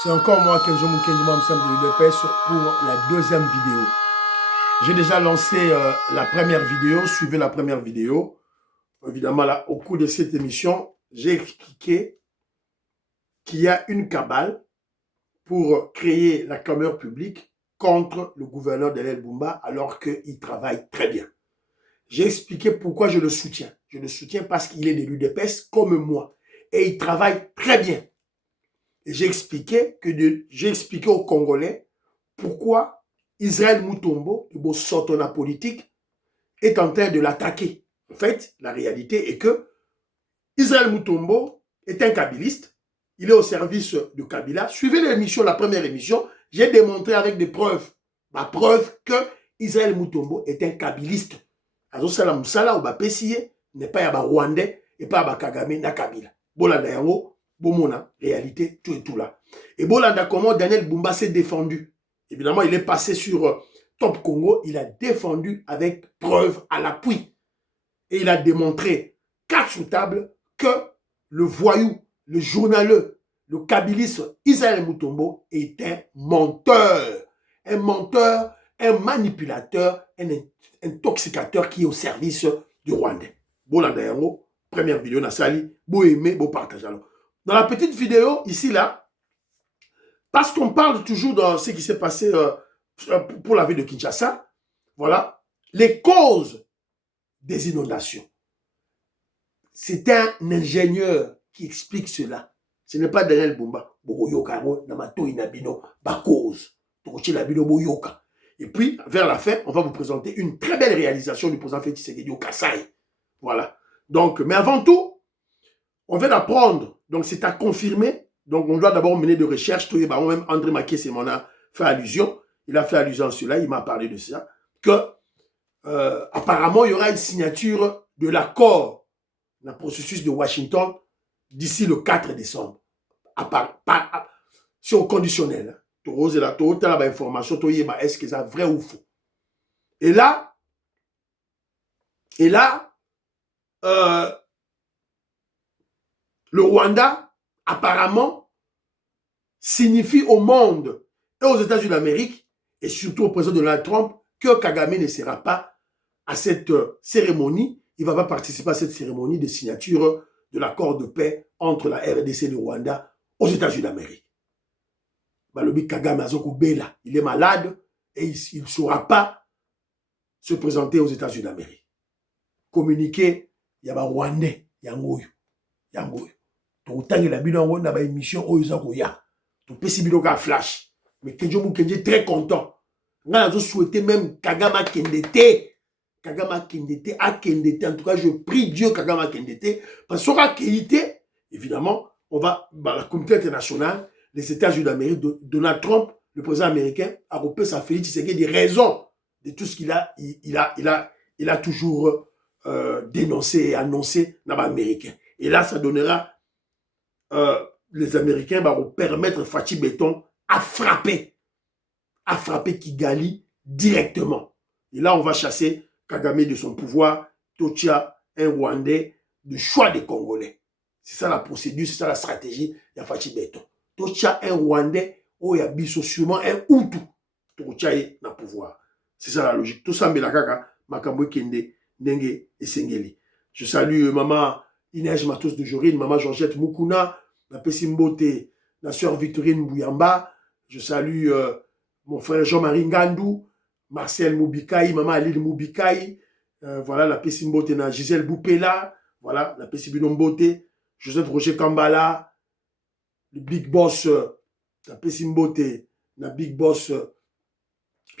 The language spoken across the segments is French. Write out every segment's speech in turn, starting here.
C'est encore moi, Kenzo Mukendi Mamsam de l'UDPS pour la deuxième vidéo. J'ai déjà lancé la première vidéo, suivez la première vidéo. Évidemment, là, au cours de cette émission, j'ai expliqué qu'il y a une cabale pour créer la clameur publique contre le gouverneur d'El Bumba alors qu'il travaille très bien. J'ai expliqué pourquoi je le soutiens. Je le soutiens parce qu'il est de l'UDPS comme moi et il travaille très bien. J'ai expliqué aux Congolais pourquoi Israël Mutombo, le beau sotona politique, est en train de l'attaquer. En fait, la réalité est que Israël Mutombo est un kabiliste. Il est au service de Kabila. Suivez l'émission, la première émission. J'ai démontré avec des preuves, ma preuve que Israël Mutombo est un kabiliste. Azo sala musala ou ba pesiye n'est pas yaba Rwandais et pas yaba Kagame na Kabila. Bolanda yango, bomona, réalité, tout et tout là. Et Bolanda, comment Daniel Bumba s'est défendu. Évidemment, il est passé sur Top Congo, il a défendu avec preuve à l'appui. Et il a démontré, carte sous table, que le voyou, le journaleux, le kabiliste Israël Mutombo est un menteur, un manipulateur, un intoxicateur qui est au service du Rwandais. Bolanda yango, première vidéo na sali, beau aimer, beau partager. Dans la petite vidéo, ici là, parce qu'on parle toujours de ce qui s'est passé pour la ville de Kinshasa, voilà, les causes des inondations. C'est un ingénieur qui explique cela. Ce n'est pas Daniel Bumba. Et puis, vers la fin, on va vous présenter une très belle réalisation du président Félix Tshisekedi au Kasaï. Voilà. Donc, mais avant tout, on vient d'apprendre, donc c'est à confirmer. Donc, on doit d'abord mener des recherches. Même André Maké, c'est mon a fait allusion. Il a fait allusion à cela, il m'a parlé de ça. Que, apparemment, il y aura une signature de l'accord dans le processus de Washington d'ici le 4 décembre. C'est au conditionnel. Est-ce que c'est vrai ou faux? Et là, le Rwanda, apparemment, signifie au monde et aux États-Unis d'Amérique, et surtout au président Donald Trump, que Kagame ne sera pas à cette cérémonie. Il ne va pas participer à cette cérémonie de signature de l'accord de paix entre la RDC et le Rwanda aux États-Unis d'Amérique. Balobi Kagame Azoko Bela, il est malade et il ne saura pas se présenter aux États-Unis d'Amérique. Communiqué, il y a un Rwandais, Yangoyo. Totangela bino ngo na ba émission oyo za koya. To pesi bino ka flash. Mais Kenjo Mukendi est très content. Nga nazo souhaiter même Kagame Kendete. Kagame Kendete a Kendete. En tout cas, je prie Dieu Kagame Kendete parce que sera qualité, évidemment, on va la communauté internationale, les États-Unis d'Amérique, Donald Trump, le président américain, a repris sa Félix Tshisekedi des raisons de tout ce qu'il a, il a toujours dénoncé et annoncé dans l'Américain. Et là, ça donnera les Américains vont permettre Fachi Béton à frapper Kigali directement. Et là, on va chasser Kagame de son pouvoir, Tocha, un Rwandais, de choix des Congolais. C'est ça la procédure, c'est ça la stratégie de Fachi Béton. Tocha, un Rwandais, où il y a biso sûrement un Hutu. Tocha est dans le pouvoir. C'est ça la logique. Tout ça, mais la kaka, Makambo Kende, Nenge et Sengeli. Je salue maman Inès Matos de Jorine, maman Georgette Mukuna, la Pessimbote, la sœur Victorine Bouyamba. Je salue mon frère Jean-Marie Ngandou, Marcel Moubikaï, maman Aline Moubikaï. Voilà, la Pessimbote, Gisèle Boupela. Voilà, la Pessibinombote, Joseph Roger Kambala, le Big Boss, la Pessimbote, la Big Boss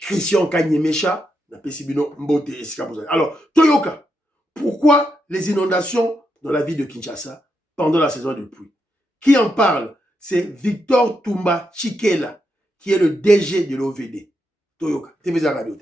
Christian Kanyemesha, la Pessibinombote et Sikabouzane. Alors, Toyoka, pourquoi les inondations dans la ville de Kinshasa pendant la saison de pluie? Qui en parle? C'est Victor Toumba Chikela, qui est le DG de l'OVD. Toyoka, TV Radio.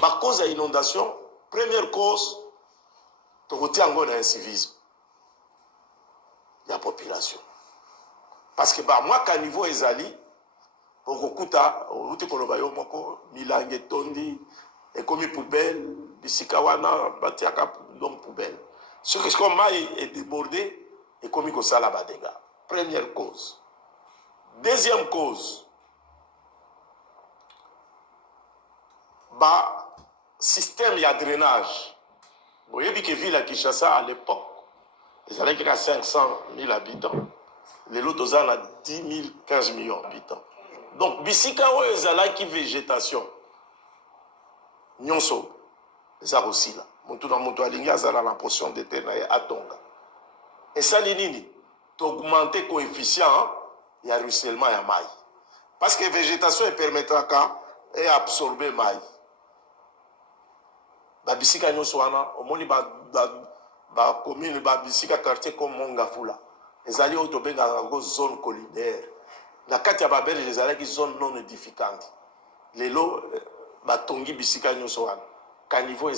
Ma cause de l'inondation, première cause, c'est un civisme. La population. Parce que moi, qu'à niveau Ezali, Okukuta, Kolobayo Moko, Milange Tondi, et comme poubelle, Bissikawana, Batiaka, l'homme poubelle. Ce que comme est débordé, et comme ça là-bas dégâts. Première cause. Deuxième cause, système de drainage. Vous voyez que la ville à Kinshasa à l'époque, ils avaient 500 000 habitants. Les autres ont 10 000, 15 millions d'habitants. Donc, bisika ils ont qui végétation. Nyonso, ils ont aussi là. Montou dans Montou Alinga, ils ont la portion de terre à Tonga. Et ça, c'est augmenter le coefficient, il y a ruissellement et maille. Parce que la végétation permettra d'absorber maille. Babisika nyonso wana omoni ba commune babisika quartier comme Mongafula ezali oto benga ngo zone collinaire na kati ya baberge ezali zone non édificante lelo batongi bisika nyonso wana caniveau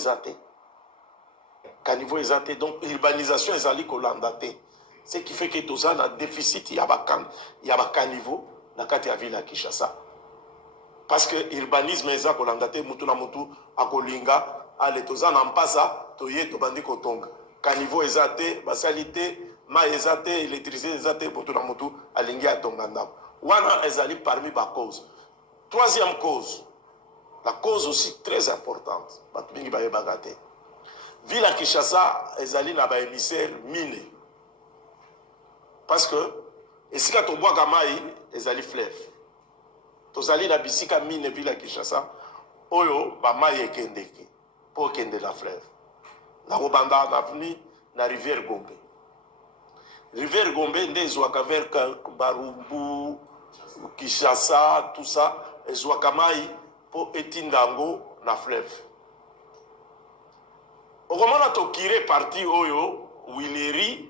ezate donc urbanisation ezali kolanda te ce qui fait que toza na déficit ya ba caniveau na kati ya ville ya Kinshasa parce que urbanisme eza kolanda te mutu na mutu akolinga ale toza na mpasa toye tobandi kotonga caniveau ezate basalite ma ezate électricité ezate mutu na mutu alingi atonga ndako wana ezali parmi ba cause. Troisième cause, la cause aussi très importante batu mingi bayebaka te ville ya Kinshasa ezali na ba émissaire mine parce que esika tobwaka mai ezali fleuve tozali na bisika mine ville ya Kinshasa oyo ba mai ekendeki pour kende la fleuve. Na Robanda, na venu na rivière Gombe. Rivière Gombe, nde ezwaka vers Barumbu, Kinshasa, tout ça, ezwaka mai pour etindango na fleuve. Okomana tokire parti oyo, Wileri,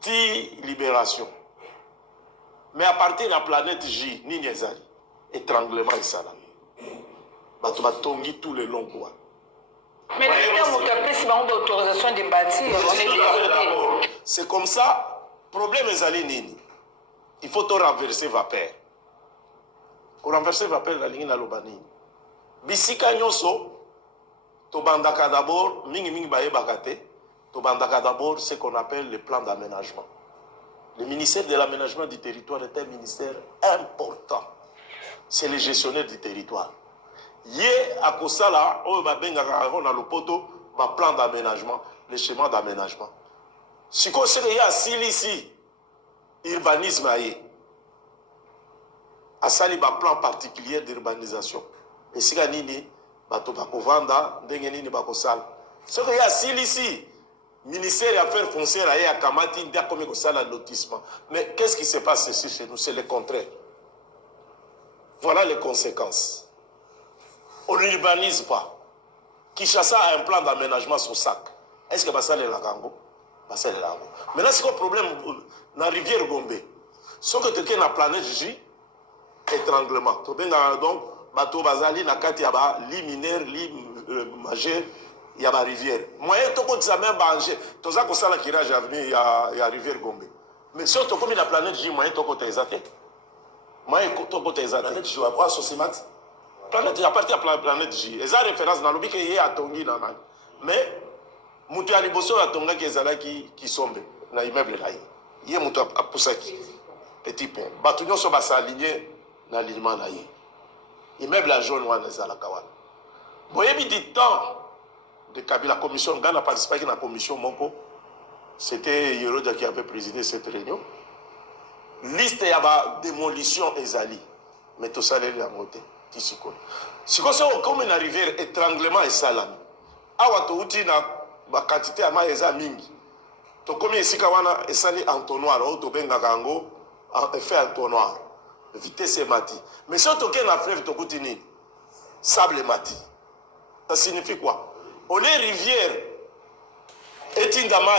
ti libération. Mais à partir de la planète J, nini ezali, étranglement esala. Bato batongi tout le long quoi. Mais l'autorisation de bâtir, c'est comme ça, problème est nini. Il faut renverser vapeur. Pour renverser vapeur, la ligne na lobani. Bisika nyonso, to bandaka d'abord, mingi baye bakate, to bandaka d'abord ce qu'on appelle le plan d'aménagement. Le ministère de l'aménagement du territoire est un ministère important. C'est le gestionnaire du territoire. Yé à Kosala, on va bien dans le poteau, ma plan d'aménagement, le schéma d'aménagement. Si on se regarde ici, urbanisme aïe, à ça il y a un plan particulier d'urbanisation. Et si on nini, bato bakovanda, dengenini bakosala. Si on regarde ici, ministère des Affaires foncières aïe à Kamati, il y a comme kosala lotissement. Mais qu'est-ce qui se passe ici chez nous? C'est le contraire. Voilà les conséquences. On n'urbanise pas. Kinshasa a un plan d'aménagement sur sac. Est-ce que ça c'est la Gango? C'est la Gango. Maintenant, c'est quoi le problème dans la rivière Gombe? Ce que tu as la planète J, étranglement. Donc, bateau bazali, na kati yaba, li mineur, li majeur, yaba rivière. Moyen to ko même banger. To za ko sala kirage avenue ya rivière Gombe. Mais surtout comme la planète J, moyen to ko tezate. Moyen to ko tezate. Planète J wa quoi Sosimat? Planète, à partir de la planète J. Et ça référence dans le but qu'il y a à Tongi. Mais, Moutou Aliboso a Tonga qui est qui sombre dans l'immeuble là. Il y a Moutou à Poussaki. Petit pont. Batunion sont aligné dans l'alignement là. Immeuble à jaune ou à Nezalakawan. Bon, il y a du temps de Kabila, la commission, Ghana a participé à la commission Moko. C'était Yeroda qui avait présidé cette réunion. Liste y a démolition Ezali. Mais tout ça, il a monté. Si on comme une rivière étranglement et salami, awa to uti na ba quantité ama eza mingi. To comme ici kawana esali entonnoir o to benga kango effet entonnoir. Vitesse mati. Mais si on toque na fleuve to kutini sable mati. Ça signifie quoi? On est rivière etindama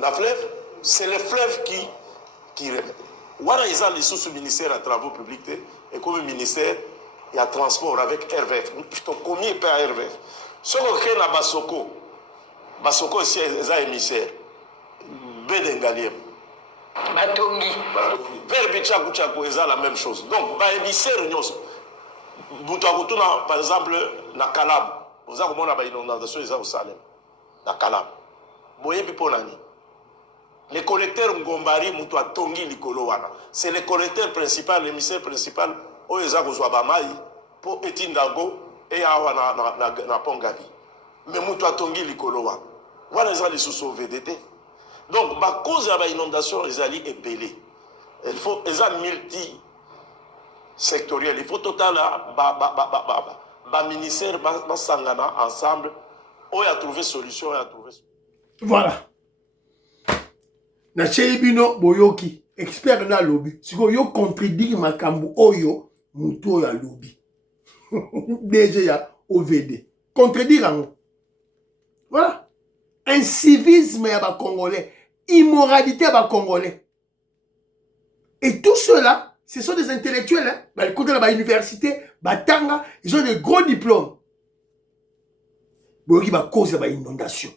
na fleuve, c'est le fleuve qui remet. Voilà ils ont les sous-ministères à travaux publics et comme ministère il y a transport avec RVF. Combien par RVF? Si on a Basoko ici ils ont émissaire. Bedengaliem. Batongi. Vers Bichakou ils ont la même chose. Donc ba émissaire nyos. Boutouakutuna par exemple na Kalab. Vous avez une inondation ils ont au Salem. Na Kalab. Boye piponani. Le collecteur Ngombari, Moutoua Tongi Likolowana. C'est le collecteur principal, l'émissaire principal, Oeza Kozwabamai, pour Etindago et Awa na Pongabi. Mais Moutoua Tongi Likolowana. Voilà les sous VDT. Donc, ma cause de l'inondation, les alliés est belée. Il faut, les multi-sectoriels. Il faut total, ministère, Sangana, ensemble, on a trouvé solution, on a trouvé solution. Voilà. Na Bino Boyoki, expert na lobby. Si yo contredire makambu oyo, muto ya lobby. DG ya OVD. Contredire en. Voilà. Incivisme ya ba Congolais. Immoralité ya ba Congolais. Et tout cela, ce sont des intellectuels. Hein? Bah, ils comptent dans l'université, Batanga, ils ont de gros diplômes. Boyoki ba cause ya inondation.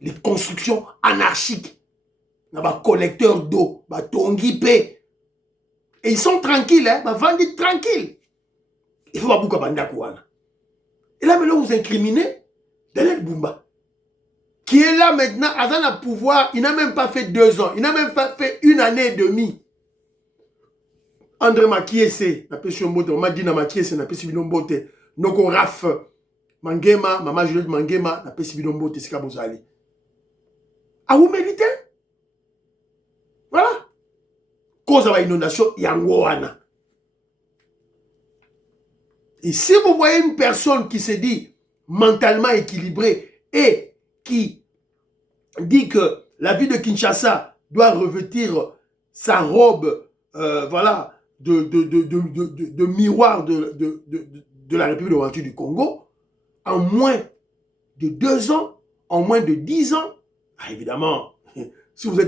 Les constructions anarchiques. Ba collecteur d'eau, ba tongi pe. Et ils sont tranquilles, hein, ba vendent tranquille. Il faut pas beaucoup banda kouana. Et là maintenant vous incriminez Daniel Bumba, qui est là maintenant, à un pouvoir, il n'a même pas fait 2 ans, il n'a même pas fait 1 année et demie. André Makiese, na pesi mbote, mama Dina Makiese, na pesi binombote, Noko Raf Mangema, maman Juliette Mangema, na pesi binombote, sika bozali. Ah, vous méritez? Voilà. Cause de l'inondation, yangoana. Et si vous voyez une personne qui se dit mentalement équilibrée et qui dit que la ville de Kinshasa doit revêtir sa robe, voilà, de miroir de la République démocratique du Congo, en moins de 2 ans, en moins de 10 ans, ah, évidemment, si vous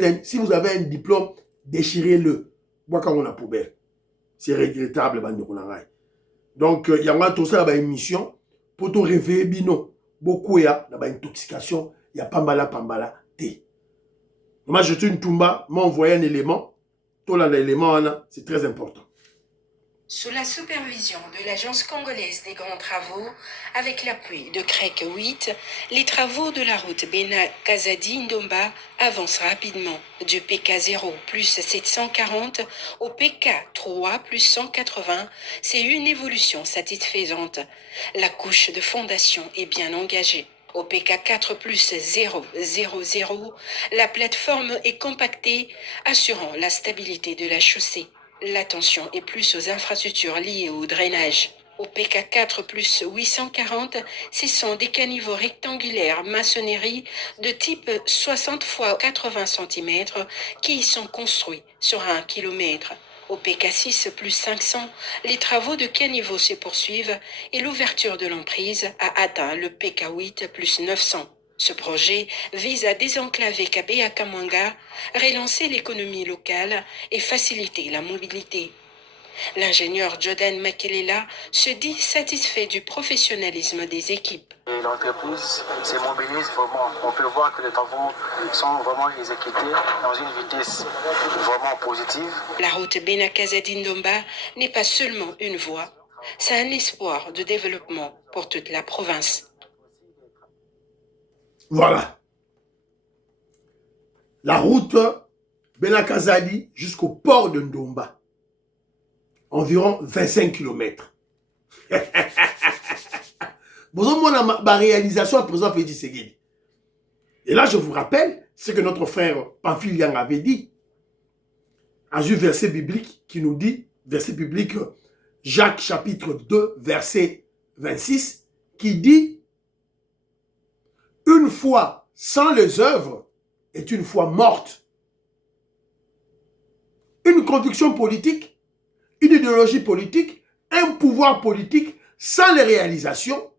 avez un diplôme, déchirez-le. Moi, quand on a poubelle. C'est regrettable, donc, il y a tout ça, une mission pour te réveiller, bino. Beaucoup, il y a une intoxication, il y a pambala, thé. Moi, je suis une tumba, moi, envoyé un élément. Tout l'élément, c'est très important. Sous la supervision de l'Agence congolaise des grands travaux, avec l'appui de CREC 8, les travaux de la route Bena-Kazadi-Ndomba avancent rapidement, du PK 0 plus 740 au PK 3 plus 180. C'est une évolution satisfaisante. La couche de fondation est bien engagée. Au PK 4 plus 000, la plateforme est compactée, assurant la stabilité de la chaussée. L'attention est plus aux infrastructures liées au drainage. Au PK 4 plus 840, ce sont des caniveaux rectangulaires maçonnerie de type 60 x 80 cm qui y sont construits sur 1 km. Au PK 6 plus 500, les travaux de caniveaux se poursuivent et l'ouverture de l'emprise a atteint le PK 8 plus 900. Ce projet vise à désenclaver Kabea Kamwanga, relancer l'économie locale et faciliter la mobilité. L'ingénieur Jordan Makelela se dit satisfait du professionnalisme des équipes. L'entreprise se mobilise vraiment. On peut voir que les travaux sont vraiment exécutés dans une vitesse vraiment positive. La route Bena-Kazadi-Ndomba n'est pas seulement une voie, c'est un espoir de développement pour toute la province. Voilà. La route Bena-Kazadi jusqu'au port de Ndomba. Environ 25 km. Vous avez ma réalisation à présent fait Tshisekedi. Et là, je vous rappelle ce que notre frère Pamphile Yang avait dit. Un verset biblique qui nous dit, verset biblique Jacques chapitre 2, verset 26, qui dit: une foi sans les œuvres est une foi morte. Une conviction politique, une idéologie politique, un pouvoir politique sans les réalisations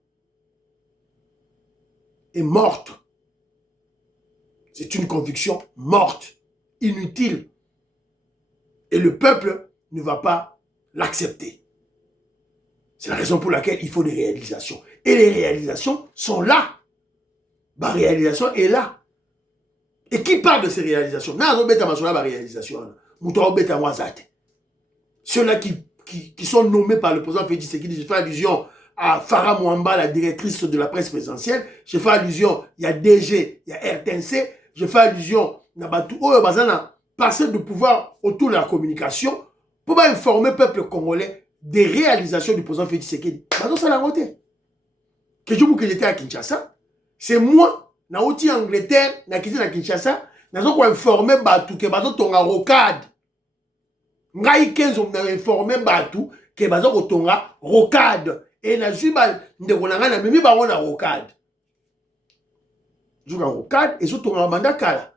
est morte. C'est une conviction morte, inutile. Et le peuple ne va pas l'accepter. C'est la raison pour laquelle il faut des réalisations. Et les réalisations sont là. Ma réalisation est là. Et qui parle de ces réalisations? Ceux-là qui sont nommés par le président Félix Tshisekedi, je fais allusion à Farah Mwamba, la directrice de la presse présidentielle, je fais allusion, il y a DG, il y a RTNC, je fais allusion, na batu oyo bazana passer de pouvoir autour de la communication pour informer le peuple congolais des réalisations du président Félix Tshisekedi. Bazo ça la roté. Que je vous que j'étais à Kinshasa, c'est moi na oti Angleterre na kiti na Kinshasa, nazo ko informer batu que bazo tonga rocade. Ngai kenzo na informer batu que bazo ko tonga rocade et na juba ndeko na ngana mimi ba wona rocade. Jouga rocade et zo tonga banda kala.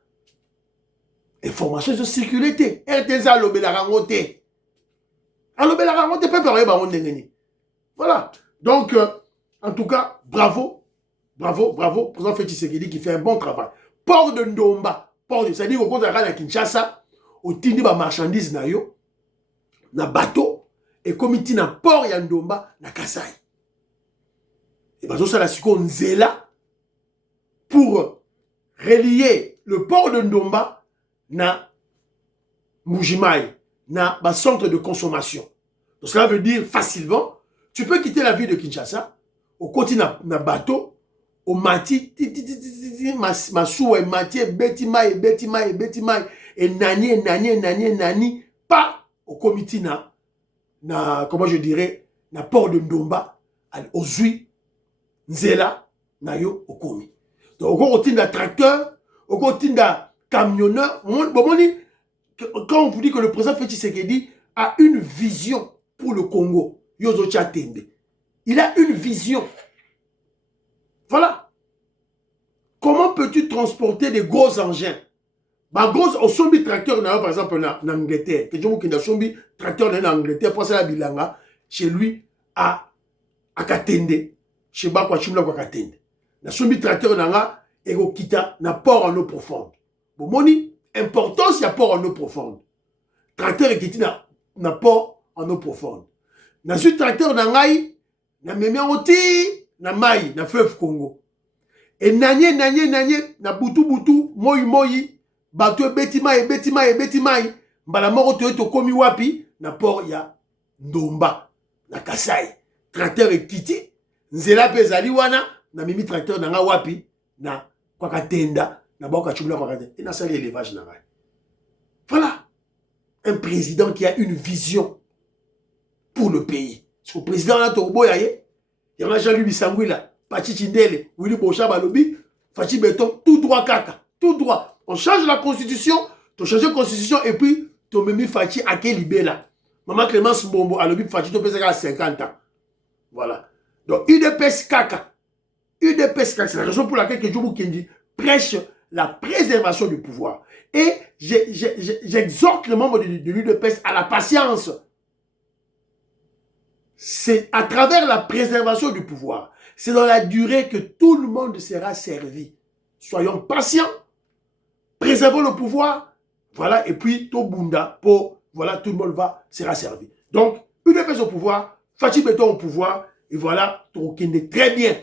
Information sur sécurité. RTZ a lobé la rangote. A lobé la rangote, peut parler baron d'engeni. Voilà. Donc, en tout cas, bravo. Bravo, bravo. Président Félix Tshisekedi qui fait un bon travail. Port de Ndomba. Port de, c'est-à-dire au compte à Kinshasa, au tindi ba marchandise na yo, na bateau, et comme il na port ya Ndomba, na Kasai. Et bazo ça la siko nzela pour relier le port de Ndomba na Mujimai, na ba centre de consommation. Donc cela veut dire facilement, tu peux quitter la ville de Kinshasa, au côté na bateau, au mati, masou et mati, betimai, et nani, pas au comité na, comment je dirais, na port de Ndomba, au Zui, Nzela, na yo, au komi. Donc au côté na tracteur, au côté na camionneur, quand on vous dit que le président Félix Tshisekedi a une vision pour le Congo, Yozo Tchatembe, il a une vision. Voilà. Comment peux-tu transporter des gros engins? Bah, gros, au sombi tracteur, par exemple, en Angleterre, que je vous dis, sombi tracteur en Angleterre, pour ça, la bilanga, chez lui, à Katende, chez Bakwa Chimla kwa Katende. Na sombi tracteur nanga, et au kita, na port en eau profonde. Bon, moni, importance, il y a port en eau profonde. Tracteur qui na port en eau profonde. Na su tracteur na ngai, na memia oti, na mai, na fleuve Congo. Et nanye, na butu, moi, bateau betimai, mbala moko to komi wapi, na port ya Ndomba, na Kasai. Tracteur et kiti, nzela pezali wana, na mimi tracteur na nga wapi, na kwa Katenda. Et na sali élevage na rai. Voilà. Un président qui a une vision pour le pays. Ce président là, il y a Jean-Louis Bissangouila, Pachi Chindele, Willy Bocha Balobi, Fachi Beton, tout droit kaka. Tout droit. On change la constitution, tu changes la constitution et puis tu me mets Fachi à quel libéla. Maman Clémence Mbombo, Alobi Fachi, tu peux à 50 ans. Voilà. Donc, UDPS kaka. UDPS kaka, c'est la raison pour laquelle que Djoubou Kendi prêche la préservation du pouvoir. Et j'exhorte le membre de l'UDPS à la patience. C'est à travers la préservation du pouvoir. C'est dans la durée que tout le monde sera servi. Soyons patients. Préservons le pouvoir. Voilà. Et puis, Tobunda, voilà, tout le monde sera servi. Donc, UDPS au pouvoir, Fachi Beton au pouvoir. Et voilà, Tokende très bien.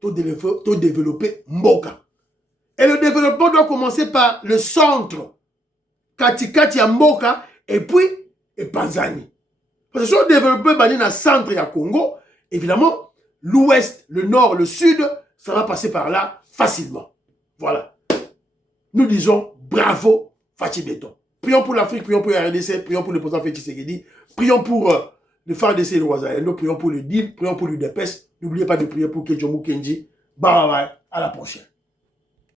Tout développer Mboka. Et le développement doit commencer par le centre, Katikati Mboka, et puis, et Panzani. Parce que si on développe dans le centre et à Congo, évidemment, l'ouest, le nord, le sud, ça va passer par là facilement. Voilà. Nous disons bravo, Fachi Beton. Prions pour l'Afrique, prions pour la RDC, prions pour le président Félix Tshisekedi, prions pour le FARDC et le Ouazayendo, prions pour le DIL, prions pour l'UDPS. N'oubliez pas de prier pour Kedjomou Kenji. Bye bye, à la prochaine.